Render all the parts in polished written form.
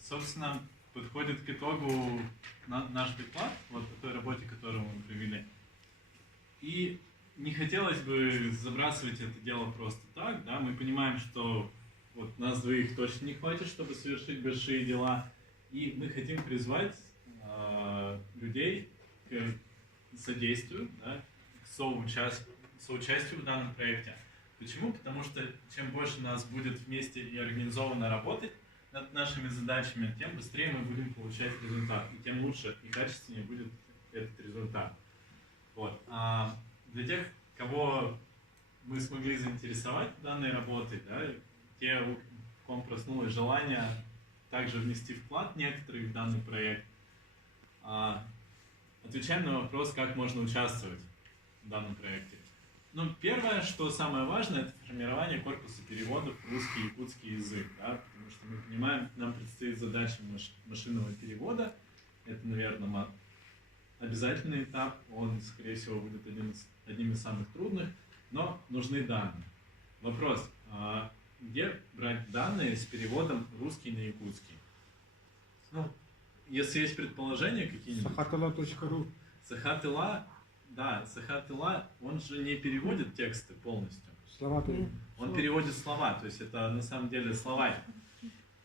собственно, подходит к итогу наш доклад, вот о той работе, которую мы провели. И не хотелось бы забрасывать это дело просто так, да, мы понимаем, что вот нас двоих точно не хватит, чтобы совершить большие дела, и мы хотим призвать людей к содействию, да, к соучастию в данном проекте. Почему? Потому что чем больше нас будет вместе и организованно работать над нашими задачами, тем быстрее мы будем получать результат, и тем лучше и качественнее будет этот результат. Вот. А для тех, кого мы смогли заинтересовать данной работой, да, те, у ком проснулось желание также внести вклад некоторый в данный проект, отвечаем на вопрос, как можно участвовать в данном проекте. Ну, первое, что самое важное, это формирование корпуса переводов в русский и якутский язык, да, потому что мы понимаем, нам предстоит задача машинного перевода. Это, наверное, обязательный этап, он, скорее всего, будет одним из самых трудных, но нужны данные. Вопрос, где брать данные с переводом русский на якутский? Ну, если есть предположения какие-нибудь... Sahatala.ru. Сахатыла, да, Сахатыла, он же не переводит тексты полностью. Слова. Он переводит слова, то есть это на самом деле словарь.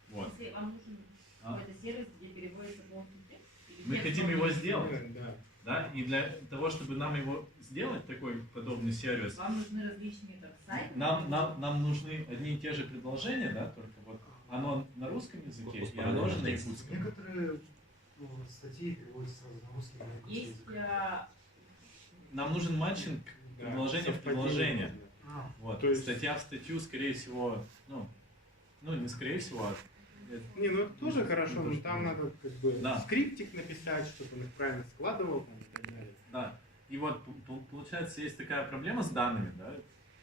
Вот. Если вам нужен какой-то сервис, где переводится полностью текст, мы хотим его сделать, Да. да, и для того, чтобы нам его сделать, такой подобный сервис, вам нужны различные сайты. нам нужны одни и те же предложения, да, только вот оно на русском языке, и оно же на якутском. Некоторые статьи переводятся сразу на русский, на якутский Есть язык. Нам нужен матчинг предложения в предложение. Вот. То есть... Статья в статью, скорее всего, ну не скорее всего, а... Не, ну это тоже хорошо, но там надо как бы Да. скриптик написать, чтобы он их правильно складывал там, и так далее. Да. И вот получается, есть такая проблема с данными, да,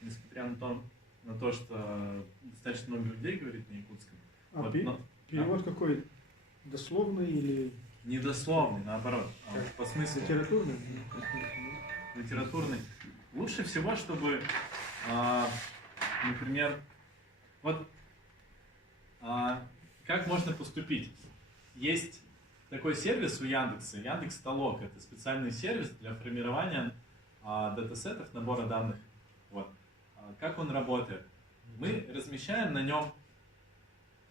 несмотря на то, что достаточно много людей говорит на якутском. А Вот, перевод какой? Дословный или недословный, наоборот, по смыслу. литературный? Литературный. Лучше всего, чтобы, например, вот как можно поступить? Есть такой сервис у Яндекса, Яндекс.Толок. Это специальный сервис для формирования датасетов, набора данных. Вот. Как он работает? Мы размещаем на нем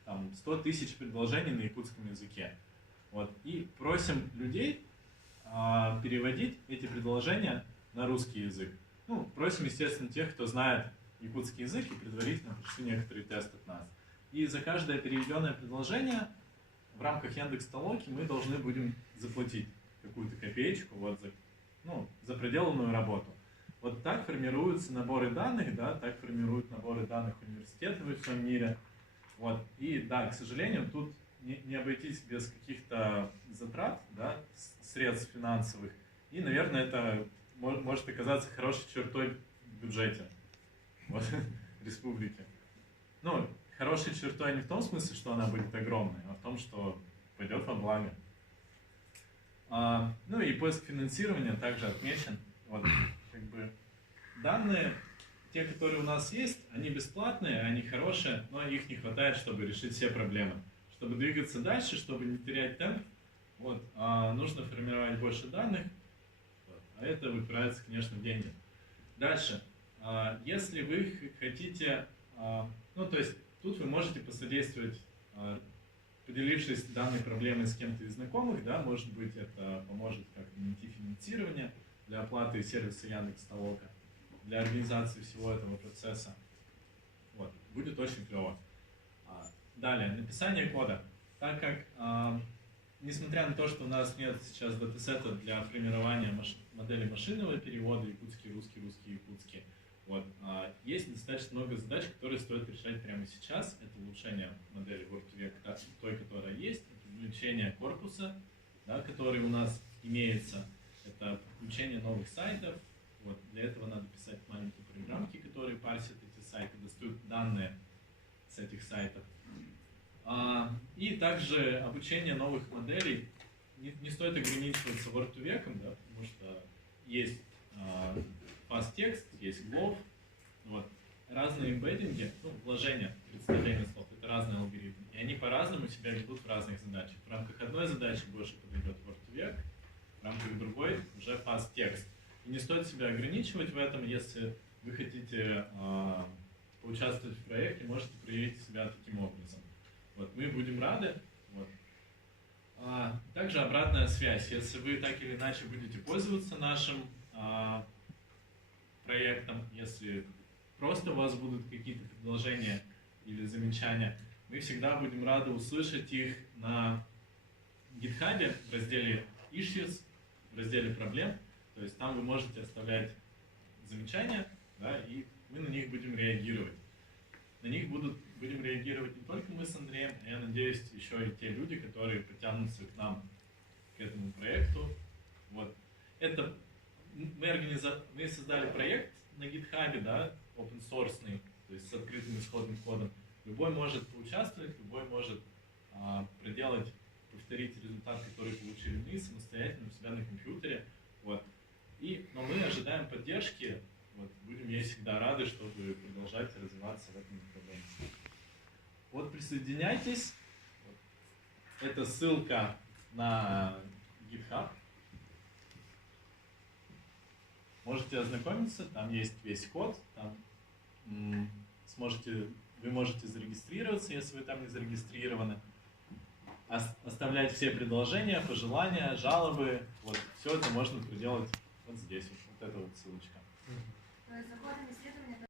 там, 100 тысяч предложений на якутском языке. Вот. И просим людей переводить эти предложения на русский язык. Ну, просим, естественно, тех, кто знает якутский язык и предварительно прошли некоторые тесты от нас. И за каждое переведенное предложение в рамках Яндекс.Толоки мы должны будем заплатить какую-то копеечку вот за проделанную работу. Вот так формируются наборы данных, да, так формируют наборы данных университеты во всем мире. Вот. И да, к сожалению, тут не обойтись без каких-то затрат, да, средств финансовых. И, наверное, это может оказаться хорошей чертой в бюджете вот, республики. Ну, хорошей чертой не в том смысле, что она будет огромной, а в том, что пойдет во благо. Ну и поиск финансирования также отмечен. Вот, как бы, данные, те, которые у нас есть, они бесплатные, они хорошие, но их не хватает, чтобы решить все проблемы. Чтобы двигаться дальше, чтобы не терять темп, вот, нужно формировать больше данных, вот, а это выпирается, конечно, в деньги. Дальше. Если вы хотите, ну то есть тут вы можете посодействовать, поделившись данной проблемой с кем-то из знакомых, да, может быть, это поможет как-то найти финансирование для оплаты сервиса Яндекс.Толока, для организации всего этого процесса. Вот, будет очень клево. Далее, написание кода. Так как, несмотря на то, что у нас нет сейчас датасета для формирования модели машинного перевода якутский, русский, русский, якутский, вот, есть достаточно много задач, которые стоит решать прямо сейчас. Это улучшение модели Word2Vec, той, которая есть, это увеличение корпуса, да, который у нас имеется, это подключение новых сайтов. Вот, для этого надо писать маленькие программки, которые парсят эти сайты, достают данные с этих сайтов. И также обучение новых моделей. Не стоит ограничиваться Word2Vec, да, потому что есть FastText, есть Glove, вот, разные эмбеддинги, ну, вложения, представление слов. Это разные алгоритмы. И они по-разному себя ведут в разных задачах. В рамках одной задачи больше подойдет Word2Vec, в рамках другой уже fast text. И не стоит себя ограничивать в этом, если вы хотите поучаствовать в проекте, можете проявить себя таким образом. Вот, мы будем рады. Вот. Также обратная связь. Если вы так или иначе будете пользоваться нашим проектом, если просто у вас будут какие-то предложения или замечания, мы всегда будем рады услышать их на GitHub в разделе Issues, в разделе проблем. То есть там вы можете оставлять замечания, да, и мы на них будем реагировать. На них будем реагировать не только мы с Андреем, а я надеюсь, еще и те люди, которые потянутся к нам, к этому проекту. Вот. Это мы создали проект на GitHub, да, open source, то есть с открытым исходным кодом. Любой может поучаствовать, любой может повторить результат, который получили мы самостоятельно у себя на компьютере. Вот. Но мы ожидаем поддержки, вот, будем ей всегда рады, чтобы продолжать развиваться в этом направлении. Вот присоединяйтесь. Это ссылка на GitHub. Можете ознакомиться, там есть весь код, там вы можете зарегистрироваться, если вы там не зарегистрированы, оставлять все предложения, пожелания, жалобы. Вот, все это можно проделать вот здесь, вот эта вот ссылочка. То есть за ходом исследования